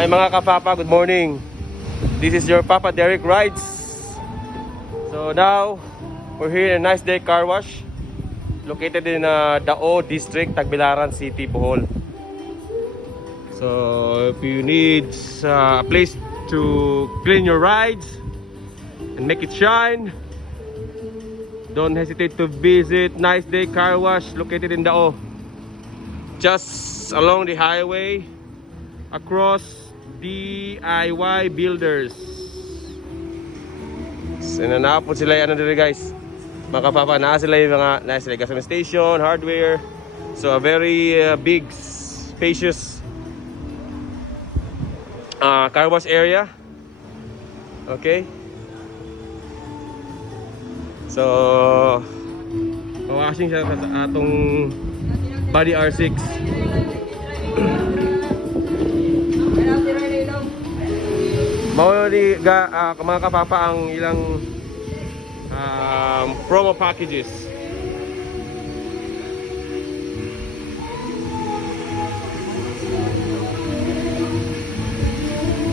Hi mga kapapa, good morning. This is your Papa Derek Rides. So now, we're here in a nice day car wash located in Dao District, Tagbilaran City, Bohol. So if you need a place to clean your rides and make it shine, don't hesitate to visit Nice Day Car Wash located in Dao. Just along the highway across DIY Builders. Sinana po sila ano dito guys. Mga kapapa, na sila yung mga sila gasoline station, hardware. So a very big, spacious car wash area. Okay. So washing siya sa atong body R6. Mawali mga kapapa ang ilang promo packages.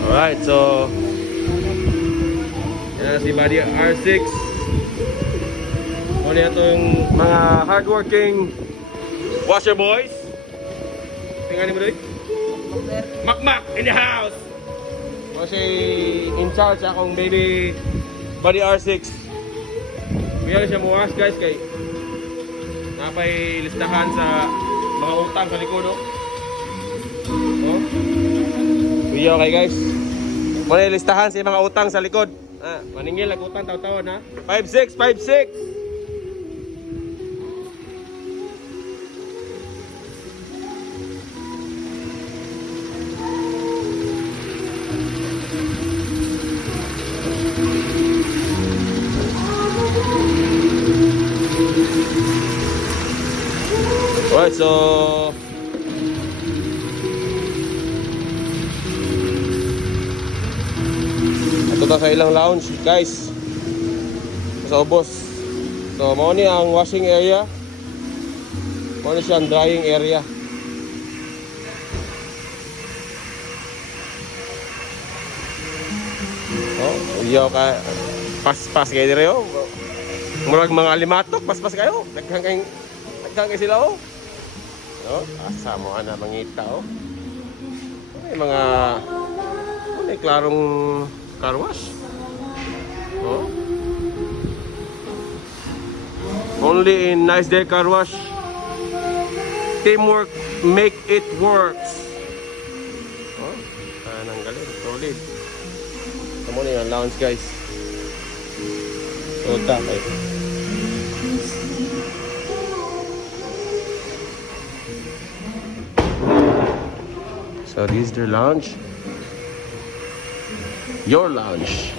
Alright, so yan si body R6. Muna itong mga hardworking washer boys. Tingnan mo rin. Makmak in the house. Kasi in charge akong baby body R6. Kaya siya muwas guys kay napay listahan sa mga utang sa likod. Oh. Kuya okay guys. Muna listahan sa mga utang sa likod. Maningil ang utang taw-taon ha. 5656. Alright, so ito na sa ilang lounge guys sa ubos. So mao ni ang washing area, mao ni siya ang drying area. Oh, iyo ka pas kayo dire oh. Murag mga limatok, pas kayo. Daghang kay sila oh. Oh, asa mo ana mangita oh. Ay mga may klarong car wash. Oh. Only in Nice Day Car Wash. Teamwork make it works. Oh, anang galing, solid. Tamo na yung lounge guys. So tapay. So this is their lounge. Your lounge.